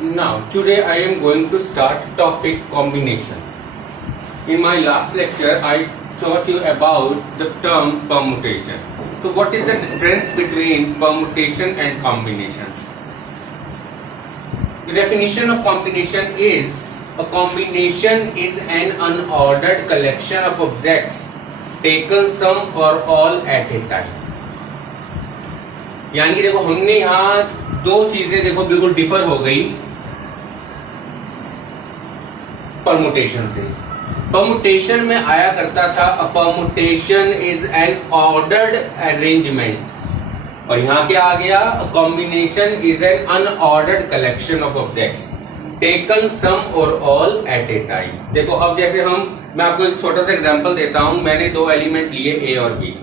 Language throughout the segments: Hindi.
Now, today I am going to start topic combination. In my last lecture, I taught you about the term permutation. So, what is the difference between permutation and combination? The definition of combination is a combination is an unordered collection of objects taken some or all at a time. यानी कि देखो हमने यहाँ दो चीजें देखो बिल्कुल डिफर हो गई परमुटेशन से. परमुटेशन में आया करता था a permutation is an ordered arrangement और यहां क्या आ गया a combination is an unordered collection of objects taken some और ऑल एट ए टाइम. देखो अब जैसे मैं आपको एक छोटा सा एग्जांपल देता हूं. मैंने दो एलिमेंट लिए ए और बी.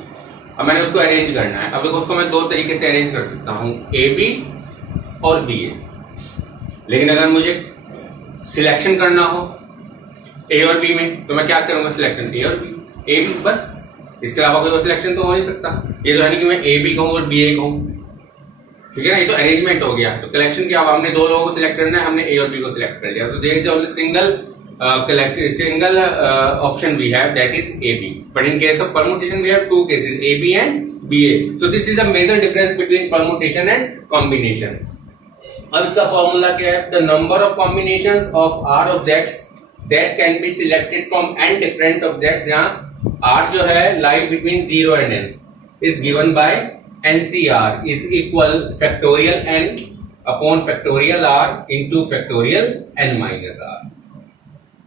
अब मैंने उसको अरेंज करना है. अब देखो उसको मैं दो तरीके से अरेंज कर सकता हूं, ए बी और बी ए. लेकिन अगर मुझे सिलेक्शन करना हो ए और बी में तो मैं क्या करूंगा, सिलेक्शन ए और बी, ए बी बस. इसके अलावा कोई सिलेक्शन तो हो नहीं सकता. ये तो यानी कि मैं ए बी कहूं और बी ए कहूं, ठीक है ना. ये तो अरेंजमेंट हो गया. तो कलेक्शन क्या हुआ, हमने दो लोगों को सिलेक्ट करना है, हमने ए और बी को सिलेक्ट कर लिया. तो there is only single option we have, that is AB. But in case of permutation we have two cases, AB and BA. So this is a major difference between permutation and combination. अब इसका फॉर्मूला क्या है, the number of combinations of R objects that can be selected from n different objects, जहाँ R जो है lie between 0 and n is given by NCR is equal factorial n upon factorial R into factorial n minus R.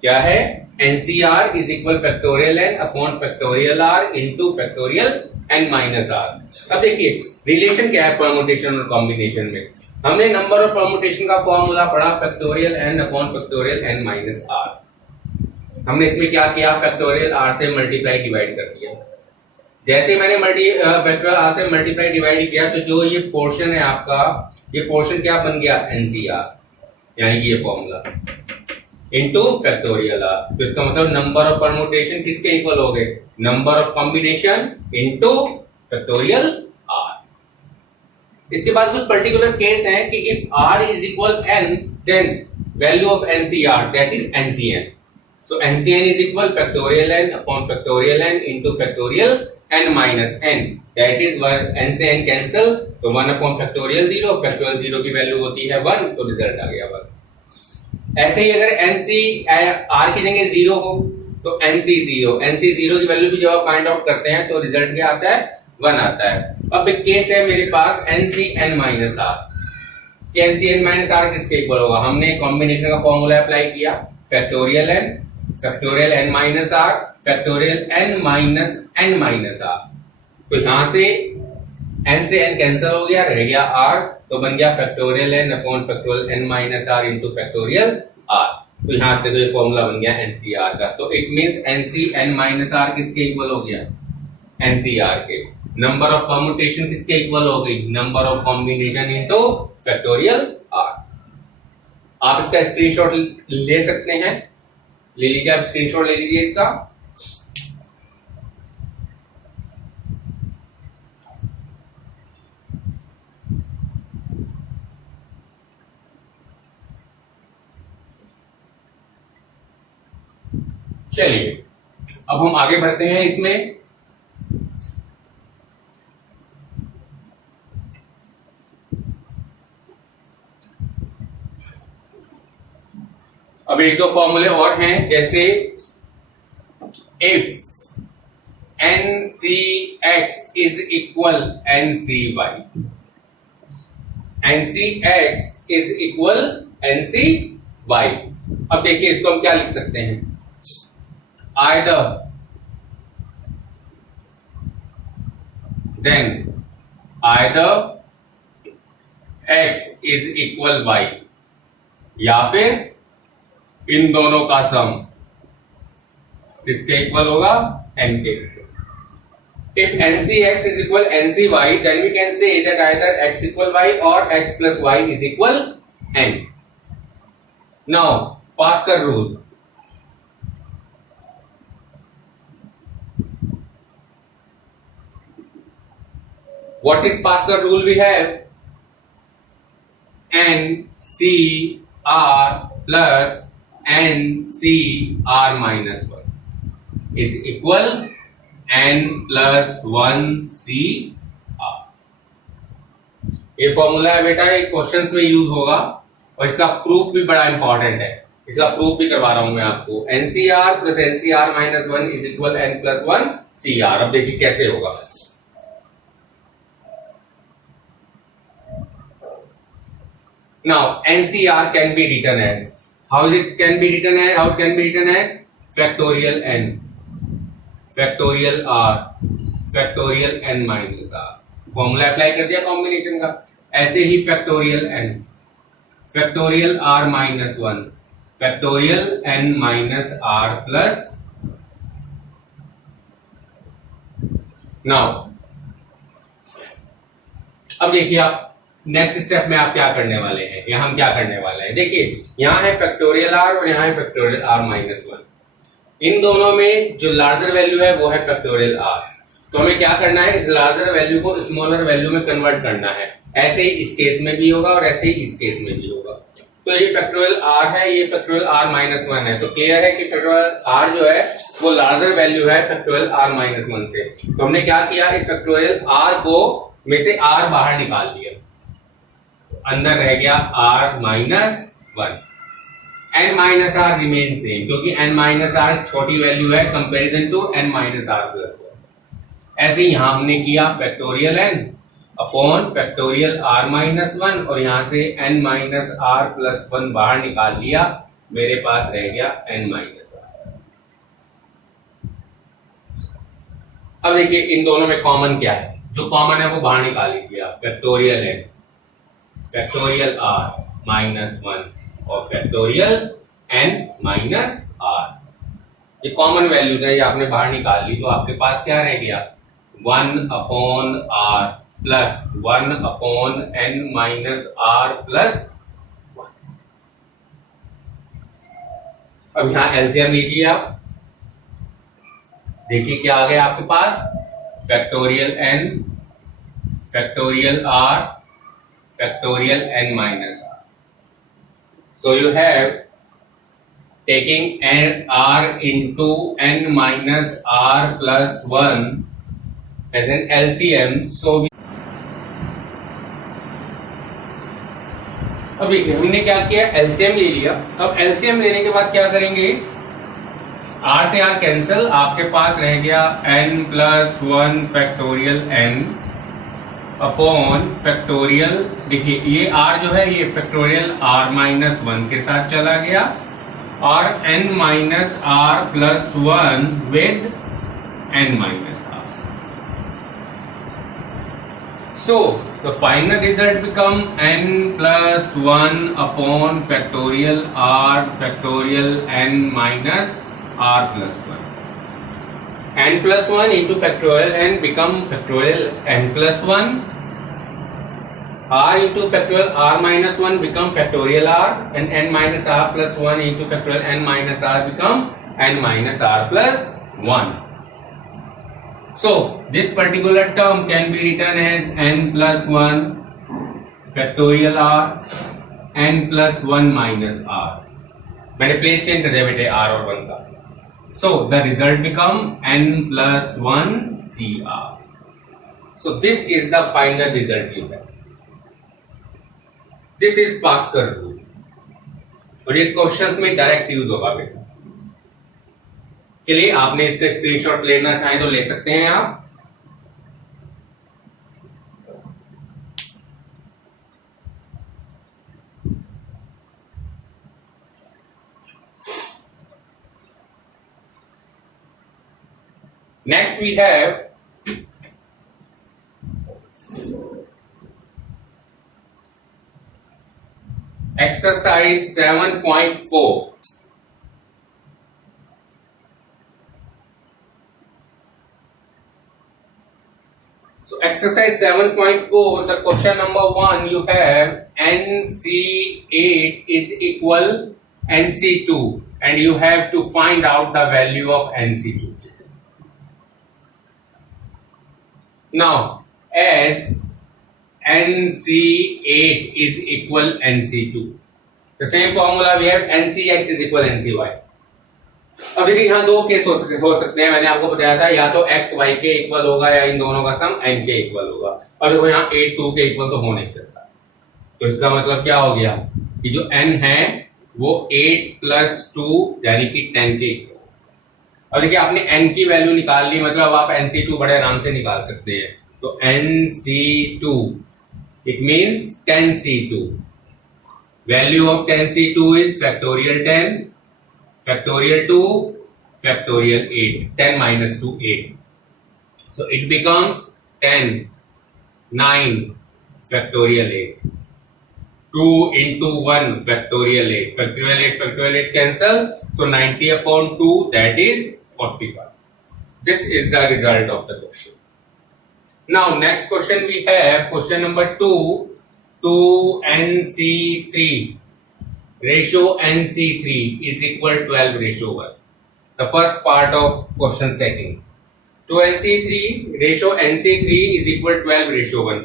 क्या है, NCR is equal factorial n upon factorial r into factorial n minus r. अब देखिए रिलेशन क्या है परमुटेशन और कॉम्बिनेशन में. हमने नंबर ऑफ परमुटेशन का फॉर्मूला पढ़ा factorial n upon factorial n minus r. हमने इसमें क्या किया, फैक्टोरियल आर से मल्टीप्लाई डिवाइड कर दिया. जैसे मैंने फैक्टोरियल आर से मल्टीप्लाई डिवाइड किया तो जो ये पोर्शन है आपका, ये पोर्शन क्या बन गया, NCR, यानी कि ये फॉर्मूला इंटू फैक्टोरियल आर. तो इसका मतलब नंबर ऑफ परमुटेशन किसके इक्वल हो गए, number of combination into factorial r. इसके बाद कुछ पर्टिकुलर केस है कि if r is equal n then value of NCR that is NCN. So NCN is equal factorial n upon factorial n into factorial n minus n, that is n से एन कैंसिल, तो 1 अपॉन फैक्टोरियल 0, फैक्टोरियल 0 की वैल्यू होती है 1, तो रिजल्ट आ गया 1. ऐसे ही अगर NC R की जगह 0 हो तो NC 0 की वैल्यू भी जब आप फाइंड आउट करते हैं तो रिजल्ट क्या आता है, 1 आता है. अब एक केस है मेरे पास NCN minus R. NCN minus R किसके इक्वल होगा, हमने कॉम्बिनेशन का फॉर्मूला अप्लाई किया factorial n minus R factorial n minus n minus R. तो यहां से n से n कैंसिल हो गया, रह गया R, तो बन गया factorial n upon factorial n minus R into factorial R. तो यहां से तो ये फॉर्मूला बन गया NCR का. तो it means NCN minus R किसके इक्वल हो गया, NCR के. नंबर ऑफ परमुटेशन किसके इक्वल हो गई, number of combination into factorial R. आप इसका स्क्रीनशॉट ले सकते हैं, ले लीजिए, आप स्क्रीनशॉट ले लीजिए इसका. चलिए अब हम आगे बढ़ते हैं इसमें. अब एक दो फॉर्मूले और हैं, जैसे if NCX is equal NCY, NCX is equal NCY. अब देखिए इसको हम क्या लिख सकते हैं, either then either x is equal y या फिर इन दोनों का सम किसके इक्वल होगा, n के. If NCX is equal NCY then we can say that either x equal y or x plus y is equal n. Now Pascal rule. What is Pascal rule we have? NCR r plus n c r minus one is equal n plus one c r. ये फॉर्मूला है बेटा, ये क्वेश्चंस में यूज होगा और इसका प्रूफ भी बड़ा इंपॉर्टेंट है। इसका प्रूफ भी करवा रहा हूं मैं आपको। NCR plus NCR minus one is equal n plus one c r. अब देखिए कैसे होगा। Now NCR can be written as, how is it can be written as, how it can be written as factorial n, factorial r, factorial n minus r। Formula apply कर दिया कॉम्बिनेशन का। ऐसे ही factorial n, factorial r minus one, factorial n minus r plus. Now अब देखिए आप नेक्स्ट स्टेप में आप क्या करने वाले हैं, यहां हम क्या करने वाले हैं। देखिए यहां है फैक्टोरियल आर और यहां है फैक्टोरियल आर माइनस वन। इन दोनों में जो लार्जर वैल्यू है वो है फैक्टोरियल आर। तो हमें क्या करना है, इस लार्जर वैल्यू को स्मॉलर वैल्यू में कन्वर्ट करना है। ऐसे ही इस केस में भी होगा और ऐसे ही इस केस में भी होगा। तो ये फैक्टोरियल आर है, ये फैक्टोरियल आर माइनस वन है। तो क्लियर है कि फैक्टोरियल आर जो है वो लार्जर वैल्यू है फैक्टोरियल आर माइनस वन से। तो हमने क्या किया, इस फैक्टोरियल आर को में से आर बाहर निकाल दिया, अंदर रह गया r minus one. N minus r remain same, क्योंकि एन माइनस आर छोटी वैल्यू है comparison to n minus r plus one. ऐसे ही यहां हमने किया factorial n upon factorial r minus one, और यहां से n minus r plus one बाहर निकाल लिया, मेरे पास रह गया एन माइनस आर। अब देखिए इन दोनों में कॉमन क्या है, जो कॉमन है वो बाहर निकाल लीजिए आप। Factorial n, factorial r minus one और फैक्टोरियल एन माइनस आर, ये कॉमन वैल्यूज है, ये आपने बाहर निकाल ली। तो आपके पास क्या रह गया, one upon r plus one upon n minus r plus one. अब यहां एलसीएम लीजिए आप, देखिए क्या आ गया आपके पास, factorial n, factorial r, factorial n minus r. So you have taking n r into n minus r plus 1 as an LCM. So अब देखिए हमने क्या किया, एलसीएम ले लिया। अब एलसीएम लेने के बाद क्या करेंगे, r से r कैंसिल, आपके पास रह गया n plus one factorial n upon factorial. देखिए ये r जो है ये फैक्टोरियल r माइनस वन के साथ चला गया, और n minus r plus one with n minus r। So the final result become n plus one upon factorial r factorial n minus r plus one. n plus 1 into factorial n become factorial n plus 1, r into factorial r minus 1 become factorial r, and n minus r plus 1 into factorial n minus r become n minus r plus 1. So this particular term can be written as n plus 1 factorial r, n plus 1 minus r। मैंने प्लेस चेंज कर दिया बेटे r और 1 का। So the result become n plus 1 CR. So this is the final result you have. This is Pascal rule, और ये क्वेश्चंस में डायरेक्ट यूज होगा बेटा। चलिए आपने इसका स्क्रीनशॉट लेना चाहे तो ले सकते हैं आप। Next we have exercise 7.4. So exercise 7.4, the question number 1 you have NC8 is equal NC2 and you have to find out the value of NC2. Now, as NC8 is equal NC2, the same formula we have NCX is equal NCY। अब देखिए यहाँ दो केस हो सकते हैं, मैंने आपको बताया था, या तो x y के इक्वल होगा या इन दोनों का सम n के इक्वल होगा। और देखो यहाँ 8 2 के इक्वल तो हो नहीं सकता, तो इसका मतलब क्या हो गया कि जो n है वो 8 प्लस 2 यानी कि 10 के इक्वल। अब देखिए आपने n की वैल्यू निकाल ली, मतलब आप NC2 बड़े आराम से निकाल सकते हैं। तो NC2 it means 10C2। Value of 10C2 is factorial 10 factorial 2 factorial 8, 10 minus 2 8, so it becomes 10 9 factorial 8, 2 into 1 factorial 8, factorial 8 cancel, so 90 upon 2 that is 45. This is the result of the question. Now next question we have question number 2, 2NC3 ratio NC3 is equal 12 ratio 1. The first part of question setting. 2NC3 ratio NC3 is equal 12 ratio 1.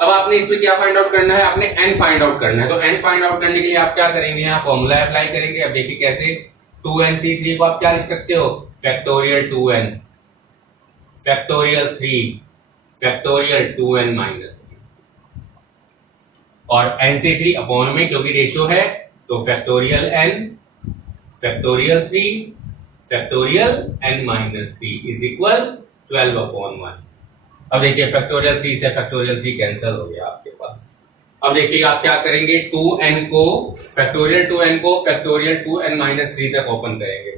अब आपने इसमें क्या फाइंड आउट करना है, आपने n फाइंड आउट करना है। तो n फाइंड आउट करने के लिए आप क्या करेंगे, यहाँ फॉर्मूला अप्लाई करेंगे। अब देखिए कैसे, 2NC3 को आप क्या लिख सकते हो, factorial 2n factorial 3 factorial 2n minus 3, और NC3 अपॉन में क्योंकि रेशियो है तो factorial n factorial 3 factorial n minus 3 is equal 12 upon 1। अब देखिए फैक्टोरियल 3 से फैक्टोरियल 3 कैंसिल हो गया आपके पास। अब देखिए आप क्या करेंगे, 2n को फैक्टोरियल 2n को फैक्टोरियल 2n माइनस 3 तक ओपन करेंगे,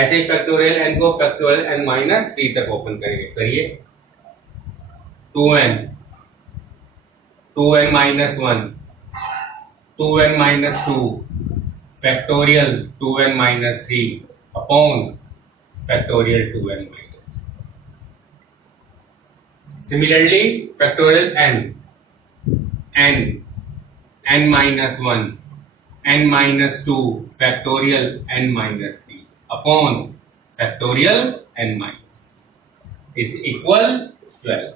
ऐसे ही फैक्टोरियल n को फैक्टोरियल n माइनस 3 तक ओपन करेंगे। करिए 2n 2n minus 1 2n minus 2 factorial 2n minus 3 upon factorial 2n minus 3. Similarly, factorial n minus 1 n minus 2 factorial n minus 3 upon factorial n minus 3 is equal 12.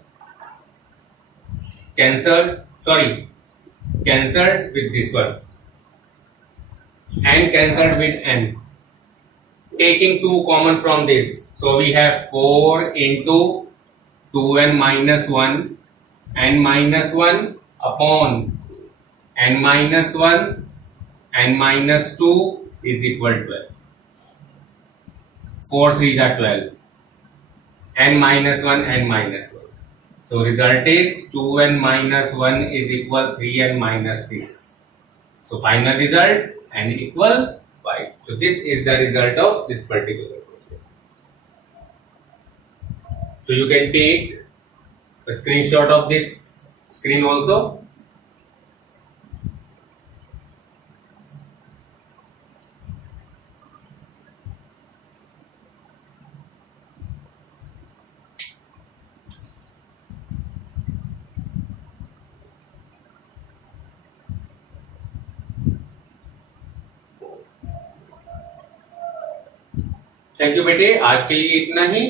Cancelled with this one, n cancelled with n, taking 2 common from this, so we have 4 into 2n minus 1 n minus 1 upon n minus 1 n minus 2 is equal to 12. 4 3s are 12, n minus 1 n minus 1. So result is 2n minus 1 is equal 3n minus 6. So final result n equal 5. So this is the result of this particular question. So you can take a screenshot of this screen also. Thank you बेटे, आज के लिए इतना ही।